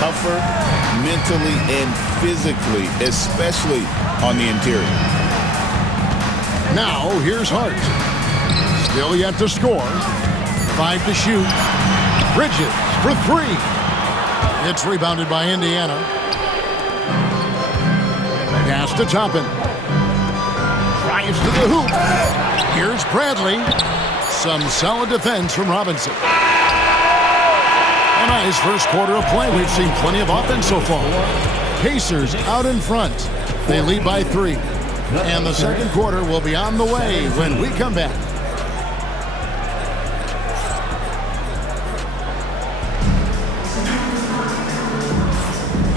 tougher mentally and physically, especially on the interior. Now, here's Hart. Still yet to score. 5 to shoot. Bridges for 3. It's rebounded by Indiana. Pass to Toppin. Drives to the hoop. Here's Bradley. Some solid defense from Robinson. A nice first quarter of play. We've seen plenty of offense so far. Pacers out in front. They lead by 3. And the second quarter will be on the way when we come back.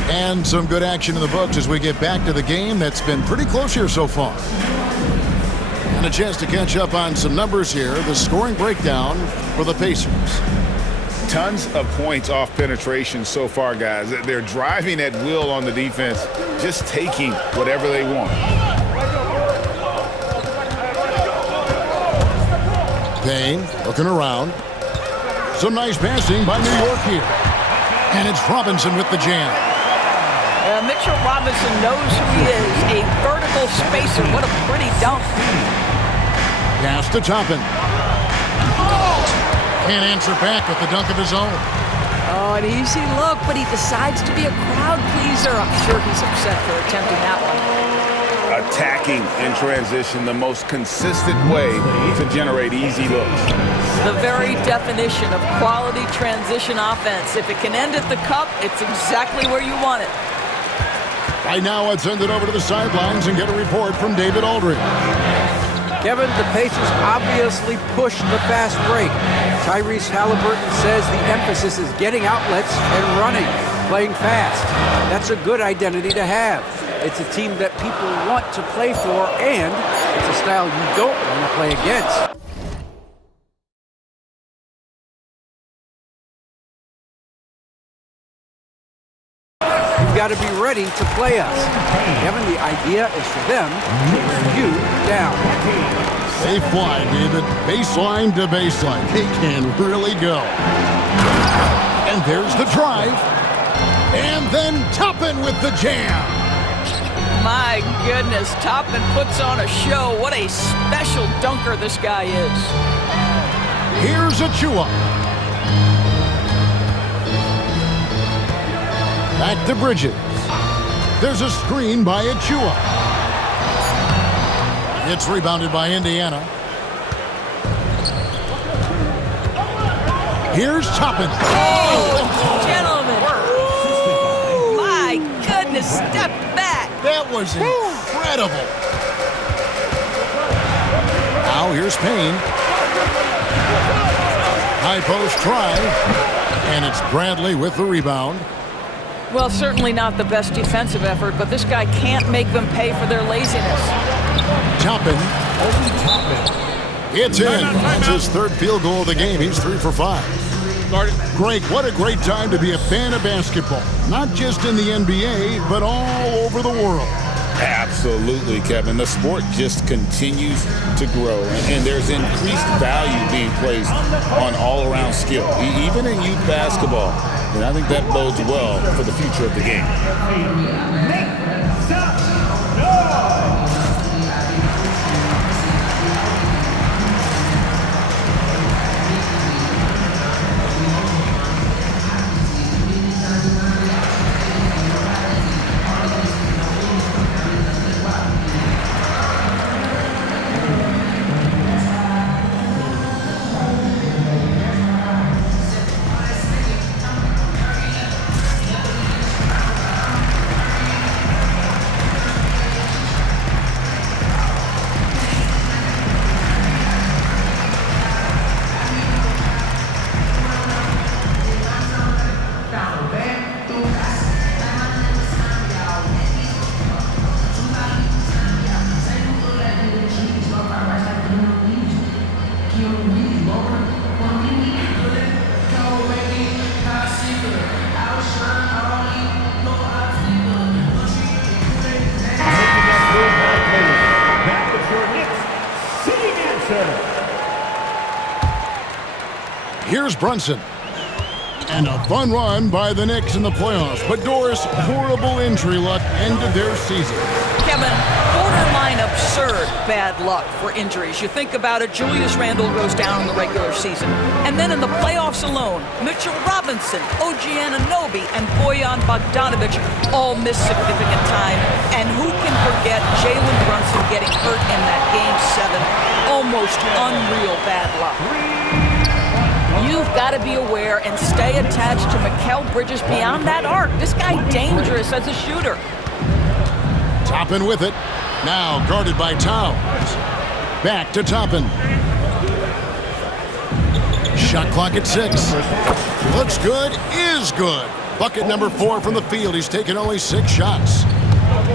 And some good action in the books as we get back to the game that's been pretty close here so far. And a chance to catch up on some numbers here. The scoring breakdown for the Pacers. Tons of points off penetration so far, guys. They're driving at will on the defense, just taking whatever they want. Payne looking around. Some nice passing by New York here. And it's Robinson with the jam. Mitchell Robinson knows who he is, a vertical spacer. What a pretty dunk. Pass to Toppin. Can't answer back with the dunk of his own. Oh, an easy look, but he decides to be a crowd pleaser. I'm sure he's upset for attempting that one. Attacking in transition, the most consistent way to generate easy looks. The very definition of quality transition offense. If it can end at the cup, it's exactly where you want it. Right now, I'd send it over to the sidelines and get a report from David Aldridge. Kevin, the Pacers obviously pushed the fast break. Tyrese Halliburton says the emphasis is getting outlets and running, playing fast. That's a good identity to have. It's a team that people want to play for, and it's a style you don't want to play against. You've got to be ready to play us. Kevin, the idea is for them to wear you down. They fly, David. Baseline to baseline. They can really go. And there's the drive. And then Toppin with the jam. My goodness, Toppin puts on a show. What a special dunker this guy is. Here's Achua. Back to Bridges. There's a screen by Achua. It's rebounded by Indiana. Here's Toppin. Oh, gentlemen. Ooh, my goodness, step back. That was incredible. Now here's Payne. High post try. And it's Bradley with the rebound. Well, certainly not the best defensive effort, but this guy can't make them pay for their laziness. Toppin. It's in. That's his third field goal of the game. He's 3 for 5. Greg, what a great time to be a fan of basketball. Not just in the NBA, but all over the world. Absolutely, Kevin. The sport just continues to grow, and there's increased value being placed on all-around skill, even in youth basketball. And I think that bodes well for the future of the game. Here's Brunson. And a fun run by the Knicks in the playoffs. But Doris, horrible injury luck ended their season. Kevin, borderline absurd bad luck for injuries. You think about it, Julius Randle goes down in the regular season. And then in the playoffs alone, Mitchell Robinson, OG Anunoby, and Bojan Bogdanovic all miss significant time. And who can forget Jalen Brunson getting hurt in that Game 7? Almost unreal bad luck. You've got to be aware and stay attached to Mikal Bridges beyond that arc. This guy dangerous as a shooter. Toppin with it. Now guarded by Towns. Back to Toppin. Shot clock at 6. Looks good, is good. Bucket number 4 from the field. He's taken only 6 shots.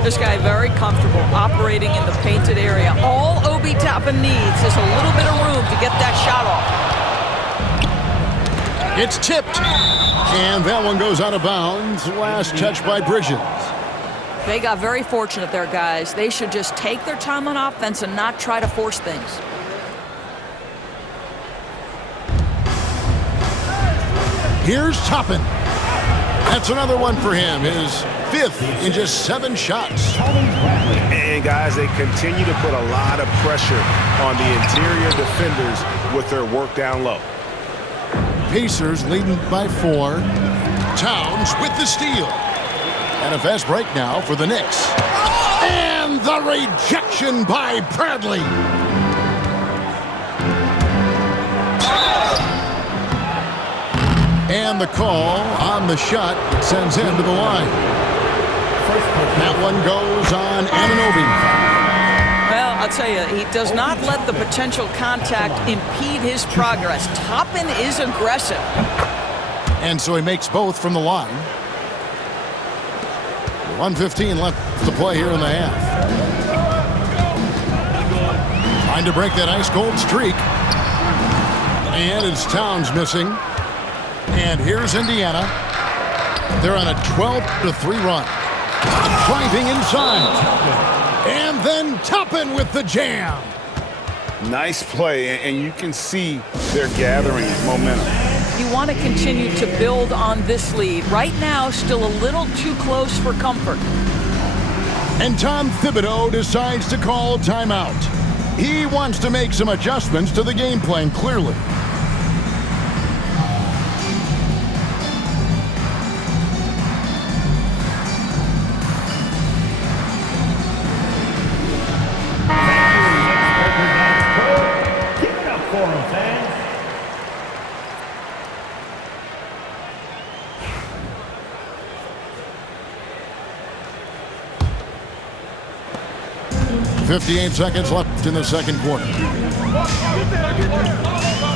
This guy very comfortable operating in the painted area. All Obi Toppin needs is a little bit of room to get that shot off. It's tipped. And that one goes out of bounds. Last touch by Bridges. They got very fortunate there, guys. They should just take their time on offense and not try to force things. Here's Toppin. That's another one for him. His 5th in just 7 shots. And guys, they continue to put a lot of pressure on the interior defenders with their work down low. Pacers leading by 4. Towns with the steal. And a fast break now for the Knicks. And the rejection by Bradley. And the call on the shot sends him to the line. That one goes on Anunoby. Well, I'll tell you, he does not let the potential contact impede his progress. Toppin is aggressive. And so he makes both from the line. 1:15 left to play here in the half. Trying to break that ice-cold streak. And it's Towns missing. And here's Indiana. They're on a 12-3 run. Driving inside. And then Toppin with the jam. Nice play, and you can see they're gathering momentum. You want to continue to build on this lead. Right now, still a little too close for comfort. And Tom Thibodeau decides to call timeout. He wants to make some adjustments to the game plan, clearly. Fans. 58 seconds left in the second quarter.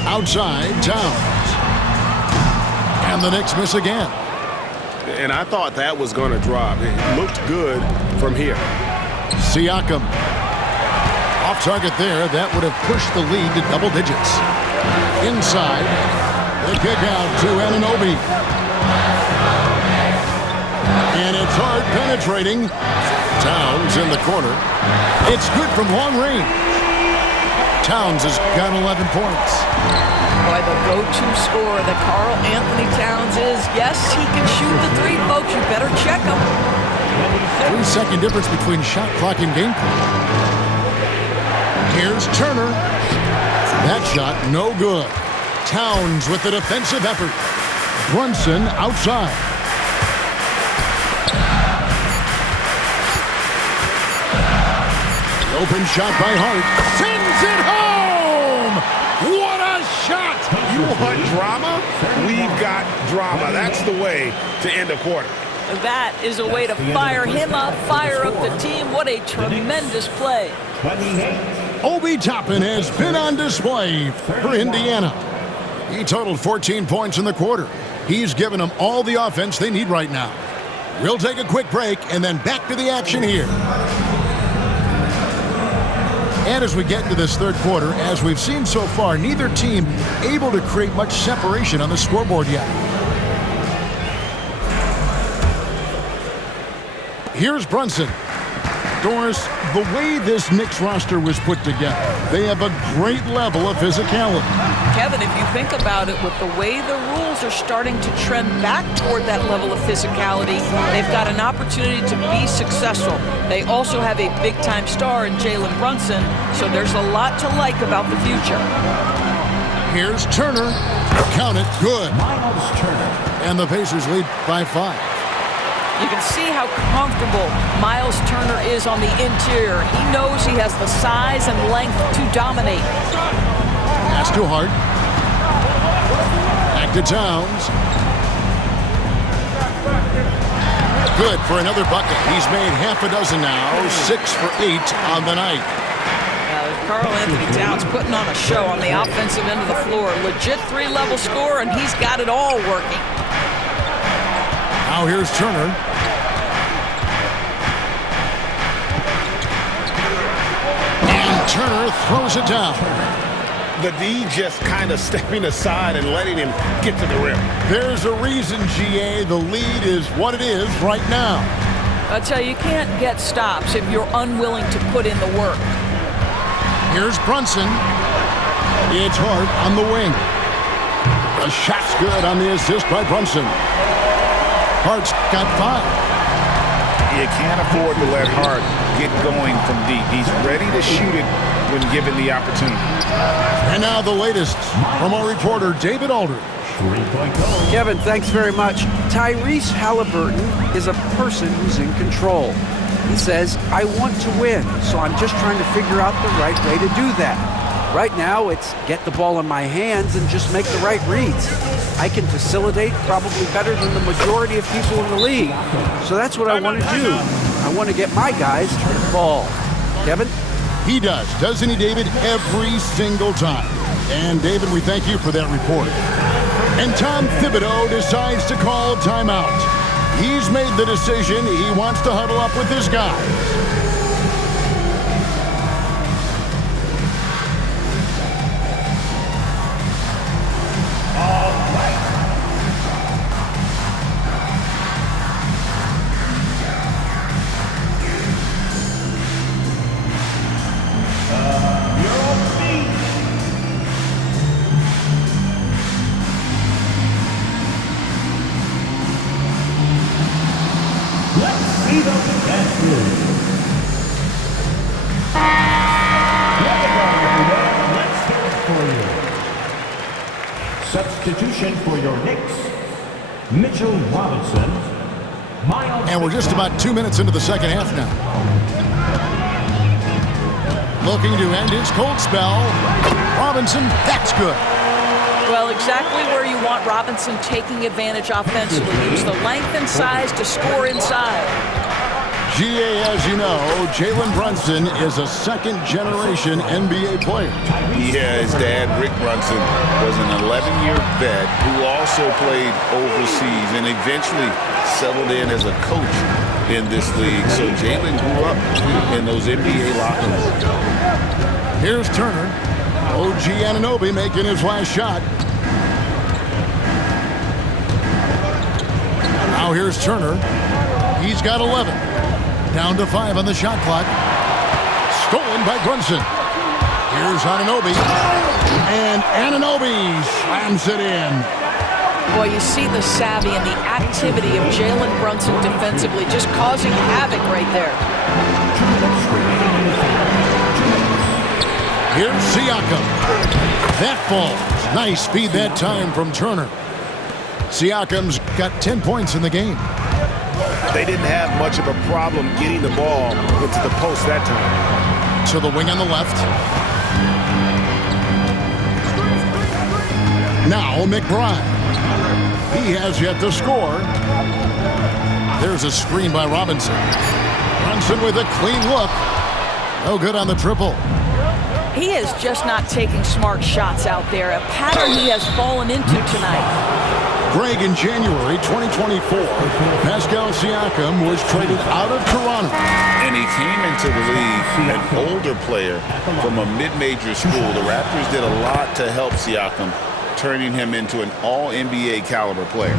Outside, Towns. And the Knicks miss again. And I thought that was going to drop. It looked good from here. Siakam. Off target there. That would have pushed the lead to double digits. Inside. The kick out to Anunoby. And it's hard penetrating. Towns in the corner. It's good from long range. Towns has got 11 points. Boy, the go-to scorer that Karl Anthony Towns is. Yes, he can shoot the three, folks. You better check him. 3-second difference between shot clock and game clock. Here's Turner. That shot, no good. Towns with the defensive effort. Brunson outside. Open shot by Hart. Sends it home! What a shot! You want drama? We've got drama. That's the way to end a quarter. That is a way to fire him up, fire up the team. What a tremendous play. Obi Toppin has been on display for Indiana. He totaled 14 points in the quarter. He's given them all the offense they need right now. We'll take a quick break and then back to the action here. And as we get into this third quarter, as we've seen so far, neither team able to create much separation on the scoreboard yet. Here's Brunson. Doris, the way this Knicks roster was put together, they have a great level of physicality. Kevin, if you think about it, with the way the rules are starting to trend back toward that level of physicality, they've got an opportunity to be successful. They also have a big-time star in Jalen Brunson, so there's a lot to like about the future. Here's Turner. Count it. Good. And the Pacers lead by 5. You can see how comfortable Miles Turner is on the interior. He knows he has the size and length to dominate. That's too hard. Back to Towns. Good for another bucket. He's made half a dozen now. 6 for 8 on the night. Karl Anthony Towns putting on a show on the offensive end of the floor. Legit 3-level score, and he's got it all working. Now here's Turner. And Turner throws it down. The D just kind of stepping aside and letting him get to the rim. There's a reason, GA, the lead is what it is right now. I tell you, you can't get stops if you're unwilling to put in the work. Here's Brunson. It's Hart on the wing. The shot's good on the assist by Brunson. Hart's got 5. You can't afford to let Hart get going from deep. He's ready to shoot it when given the opportunity. And now the latest from our reporter, David Aldridge. Kevin, thanks very much. Tyrese Halliburton is a person who's in control. He says, I want to win, so I'm just trying to figure out the right way to do that. Right now, it's get the ball in my hands and just make the right reads. I can facilitate probably better than the majority of people in the league. So that's what I want to do. I want to get my guys involved. Kevin? He does, doesn't he, David? Every single time. And, David, we thank you for that report. And Tom Thibodeau decides to call timeout. He's made the decision. He wants to huddle up with his guys. Substitution for your Knicks, Mitchell Robinson. And we're just about 2 minutes into the second half now. Looking to end his cold spell. Robinson, that's good. Well, exactly where you want Robinson taking advantage offensively. Use the length and size to score inside. GA, as you know, Jalen Brunson is a second-generation NBA player. Yeah, his dad, Rick Brunson, was an 11-year vet who also played overseas and eventually settled in as a coach in this league. So Jalen grew up in those NBA locker rooms. Here's Turner. OG Anunoby making his last shot. Now here's Turner. He's got 11. Down to 5 on the shot clock. Stolen by Brunson. Here's Anunoby. And Anunoby slams it in. Boy, you see the savvy and the activity of Jalen Brunson defensively, just causing havoc right there. Here's Siakam. That falls. Nice speed that time from Turner. Siakam's got 10 points in the game. They didn't have much of a problem getting the ball into the post that time. To the wing on the left. Now McBride. He has yet to score. There's a screen by Robinson. Brunson with a clean look. No good on the triple. He is just not taking smart shots out there, a pattern he has fallen into tonight. Greg, in January 2024, Pascal Siakam was traded out of Toronto. And he came into the league an older player from a mid-major school. The Raptors did a lot to help Siakam, turning him into an all-NBA caliber player.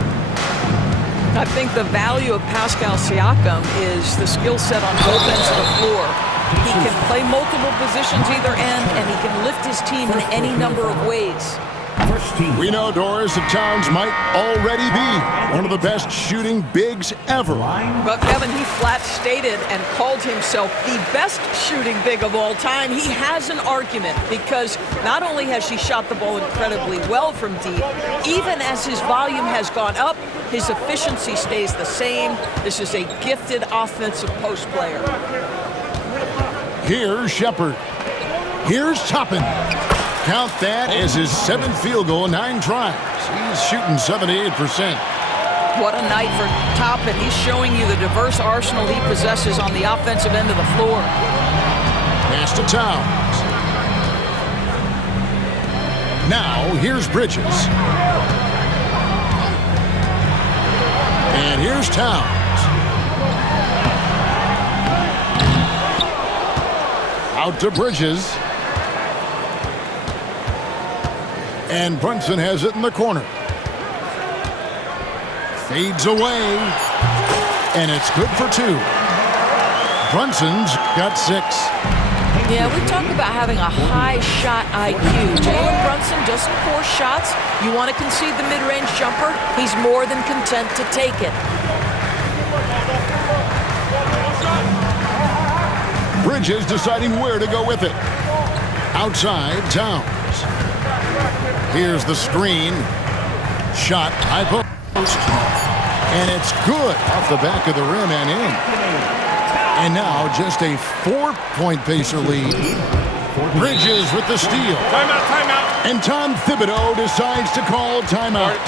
I think the value of Pascal Siakam is the skill set on both ends of the floor. He can play multiple positions either end, and he can lift his team in any number of ways. We know, Doris, that Towns might already be one of the best shooting bigs ever. But Kevin, he flat stated and called himself the best shooting big of all time. He has an argument because not only has he shot the ball incredibly well from deep, even as his volume has gone up, his efficiency stays the same. This is a gifted offensive post player. Here's Shepard. Here's Toppin. Count that as his 7th field goal in 9 tries. He's shooting 78%. What a night for Toppin. He's showing you the diverse arsenal he possesses on the offensive end of the floor. Pass to Towns. Now, here's Bridges. And here's Towns. Out to Bridges. And Brunson has it in the corner. Fades away. And it's good for 2. Brunson's got 6. Yeah, we talk about having a high shot IQ. Jalen Brunson doesn't force shots. You want to concede the mid-range jumper, he's more than content to take it. Bridges deciding where to go with it. Outside, Towns. Here's the screen. Shot, high post. And it's good off the back of the rim and in. And now just a 4-point Pacer lead. Bridges with the steal. Timeout. And Tom Thibodeau decides to call timeout.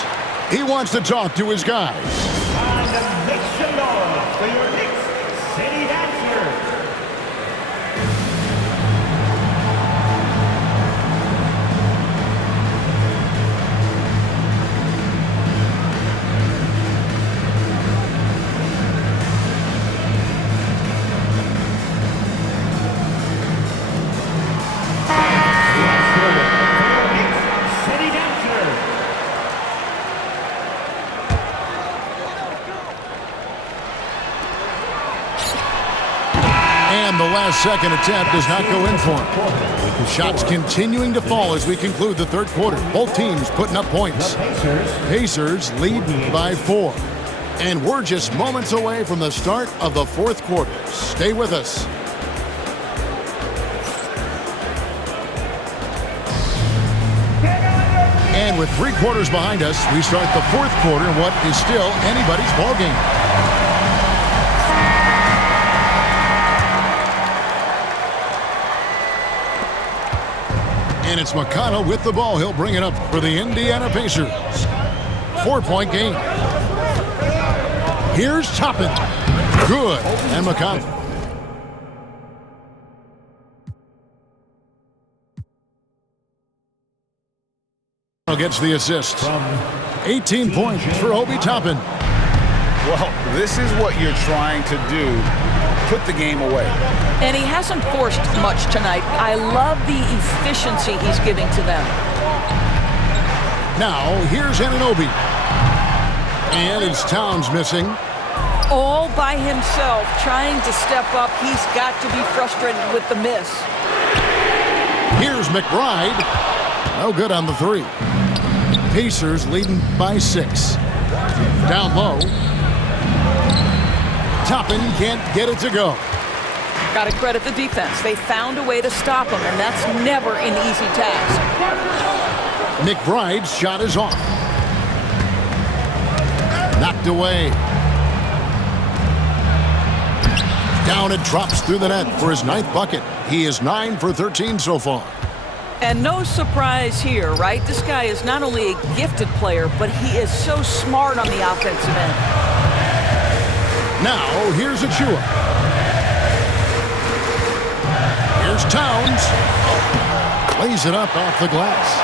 He wants to talk to his guys. And make some noise for your Knicks City Dancers. And the last-second attempt does not go in for him. Shots continuing to fall as we conclude the third quarter. Both teams putting up points. Pacers lead by 4. And we're just moments away from the start of the fourth quarter. Stay with us. And with 3 quarters behind us, we start the fourth quarter in what is still anybody's ballgame. And it's McConnell with the ball. He'll bring it up for the Indiana Pacers. 4-point game. Here's Toppin. Good. And McConnell. Gets the assist. 18 points for Obi Toppin. Well, this is what you're trying to do. Put the game away. And he hasn't forced much tonight. I love the efficiency he's giving to them. Now, here's Anunoby. And it's Towns missing. All by himself, trying to step up. He's got to be frustrated with the miss. Here's McBride. No good on the 3. Pacers leading by 6. Down low. Toppin can't get it to go. Got to credit the defense. They found a way to stop him, and that's never an easy task. McBride's shot is off. Knocked away. Down it drops through the net for his 9th bucket. He is 9 for 13 so far. And no surprise here, right? This guy is not only a gifted player, but he is so smart on the offensive end. Now, here's Achua. Here's Towns. Lays it up off the glass.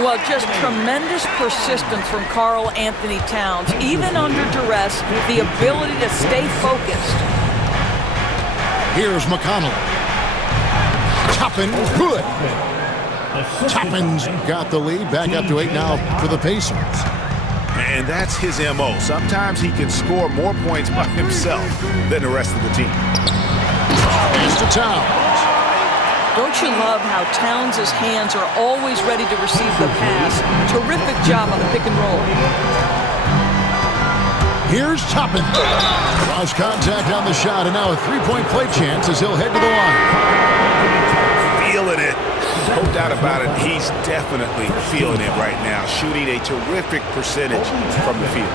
Well, just tremendous persistence from Karl Anthony Towns. Even under duress, the ability to stay focused. Here's McConnell. Toppin, good. Toppin's got the lead. Back up to 8 now for the Pacers. And that's his MO. Sometimes he can score more points by himself than the rest of the team. Pass to Towns. Don't you love how Towns' hands are always ready to receive the pass? Terrific job on the pick and roll. Here's Toppin. Cross contact on the shot, and now a three-point play chance as he'll head to the line. Feeling it. No doubt about it. He's definitely feeling it right now, shooting a terrific percentage from the field.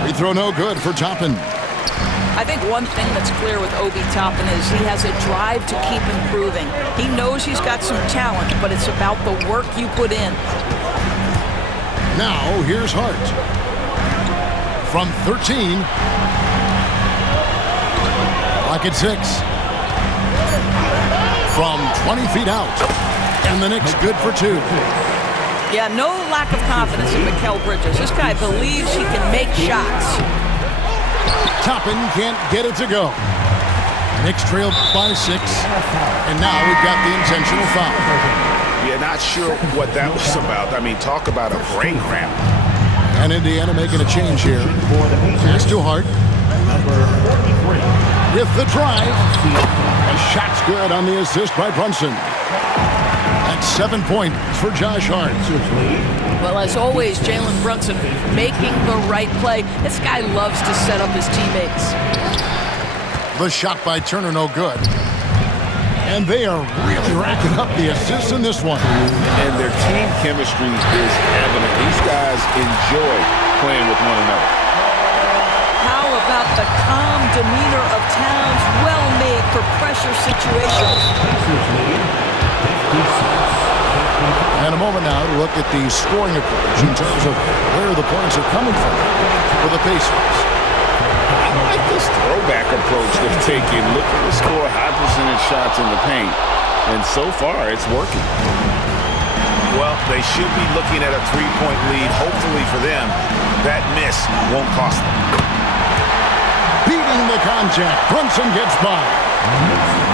Free throw no good for Toppin. I think one thing that's clear with Obi Toppin is he has a drive to keep improving. He knows he's got some talent, but it's about the work you put in. Now, here's Hart. From 13. Pocket 6. From 20 feet out. And the Knicks good for 2. Yeah, no lack of confidence in Mikal Bridges. This guy believes he can make shots. Toppin can't get it to go. Knicks trailed by 6. And now we've got the intentional foul. Yeah, not sure what that was about. I mean, talk about a brain cramp. And Indiana making a change here. Pass to Hart. With the drive. A shot's good on the assist by Brunson. That's 7 points for Josh Hart. Well, as always, Jalen Brunson making the right play. This guy loves to set up his teammates. The shot by Turner no good. And they are really racking up the assists in this one. And their team chemistry is evident. These guys enjoy playing with one another. How about the calm demeanor of Towns? Well made for pressure situations. And a moment now to look at the scoring approach in terms of where the points are coming from for the Pacers. I like this throwback approach they're taking. Looking to score high percentage shots in the paint. And so far, it's working. Well, they should be looking at a three-point lead. Hopefully for them, that miss won't cost them. Beating the contact. Brunson gets by.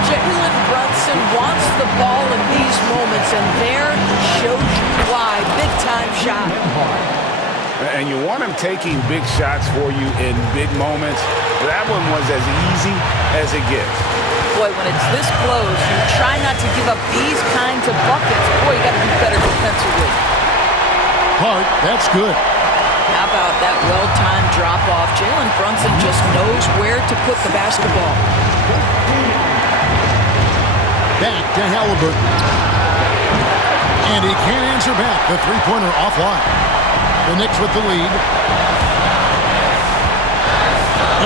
Jalen Brunson wants the ball in these moments, and there shows you why. Big-time shot. And you want him taking big shots for you in big moments. That one was as easy as it gets. Boy, when it's this close, you try not to give up these kinds of buckets. Boy, you got to be better defensively. Hart, that's good. How about that well-timed drop-off? Jalen Brunson just knows where to put the basketball. Back to Halliburton. And he can't answer back. The three-pointer offline. The Knicks with the lead.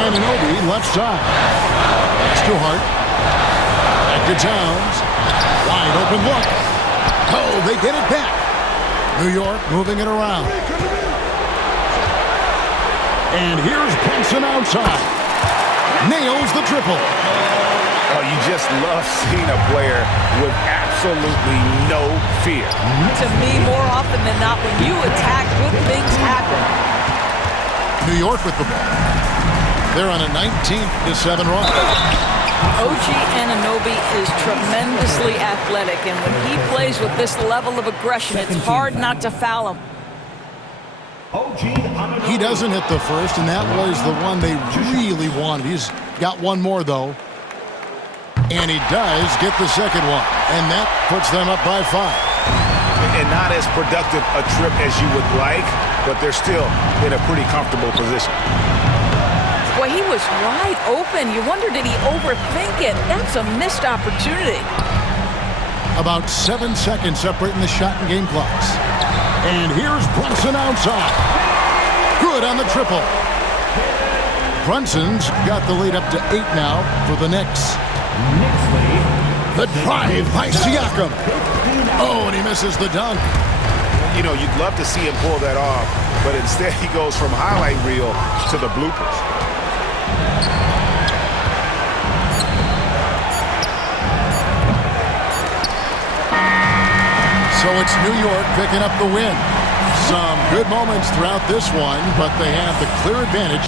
And Obi left side. It's to Hart. Back to Towns. Wide open look. Oh, they get it back. New York moving it around. And here's Brunson outside. Nails the triple. Oh, you just love seeing a player with absolutely no fear. To me, more often than not, when you attack, good things happen. New York with the ball. They're on a 19-7 run. OG Anunoby is tremendously athletic, and when he plays with this level of aggression, it's hard not to foul him. He doesn't hit the first, and that was the one they really wanted. He's got one more, though. And he does get the second one, and that puts them up by 5. And not as productive a trip as you would like, but they're still in a pretty comfortable position. Boy, he was wide open. You wonder, did he overthink it? That's a missed opportunity. About 7 seconds separating the shot and game clocks. And here's Brunson outside. Good on the triple. Brunson's got the lead up to 8 now for the Knicks. The drive by Siakam. Oh, and he misses the dunk. You know, you'd love to see him pull that off, but instead he goes from highlight reel to the bloopers. So it's New York picking up the win. Some good moments throughout this one, but they have the clear advantage.